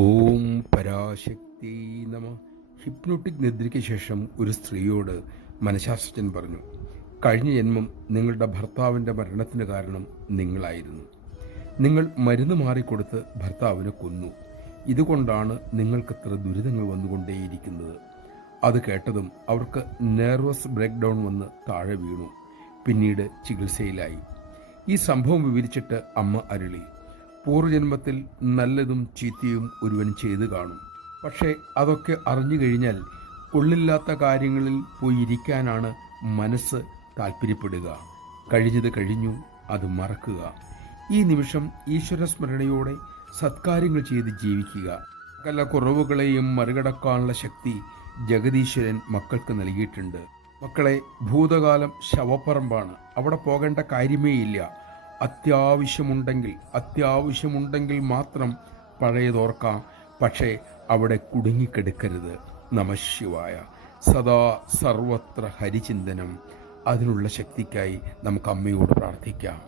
ഓം പരാശക്തി നമ. ഹിപ്നോട്ടിക് നിദ്രയ്ക്ക് ശേഷം ഒരു സ്ത്രീയോട് മനഃശാസ്ത്രജ്ഞൻ പറഞ്ഞു, കഴിഞ്ഞ ജന്മം നിങ്ങളുടെ ഭർത്താവിൻ്റെ മരണത്തിന് കാരണം നിങ്ങളായിരുന്നു. നിങ്ങൾ മരുന്ന് മാറിക്കൊടുത്ത് ഭർത്താവിനെ കൊന്നു. ഇതുകൊണ്ടാണ് നിങ്ങൾക്കത്ര ദുരിതങ്ങൾ വന്നുകൊണ്ടേയിരിക്കുന്നത്. അത് കേട്ടതും അവർക്ക് നെർവസ് ബ്രേക്ക് ഡൗൺ വന്ന് താഴെ വീണു. പിന്നീട് ചികിത്സയിലായി. ഈ സംഭവം വിവരിച്ചിട്ട് അമ്മ അരുളി, പൂർവ്വജന്മത്തിൽ നല്ലതും ചീത്തയും ഒരുവൻ ചെയ്തു കാണും. പക്ഷേ അതൊക്കെ അറിഞ്ഞു കഴിഞ്ഞാൽ കൊള്ളില്ലാത്ത കാര്യങ്ങളിൽ പോയിരിക്കാനാണ് മനസ്സ് താല്പര്യപ്പെടുക. കഴിഞ്ഞത് കഴിഞ്ഞു, അത് മറക്കുക. ഈ നിമിഷം ഈശ്വരസ്മരണയോടെ സത്കാര്യങ്ങൾ ചെയ്ത് ജീവിക്കുക. സകല കുറവുകളെയും മറികടക്കാനുള്ള ശക്തി ജഗദീശ്വരൻ മക്കൾക്ക് നൽകിയിട്ടുണ്ട്. മക്കളെ, ഭൂതകാലം ശവപ്പറമ്പാണ്. അവിടെ പോകേണ്ട കാര്യമേ ഇല്ല. അത്യാവശ്യമുണ്ടെങ്കിൽ മാത്രം പഴയതോർക്കാം. പക്ഷേ അവിടെ കുടുങ്ങിക്കെടുക്കരുത്. നമഃശിവായ. സദാ സർവത്ര ഹരിചിന്തനം. അതിനുള്ള ശക്തിക്കായി നമുക്ക് അമ്മയോട് പ്രാർത്ഥിക്കാം.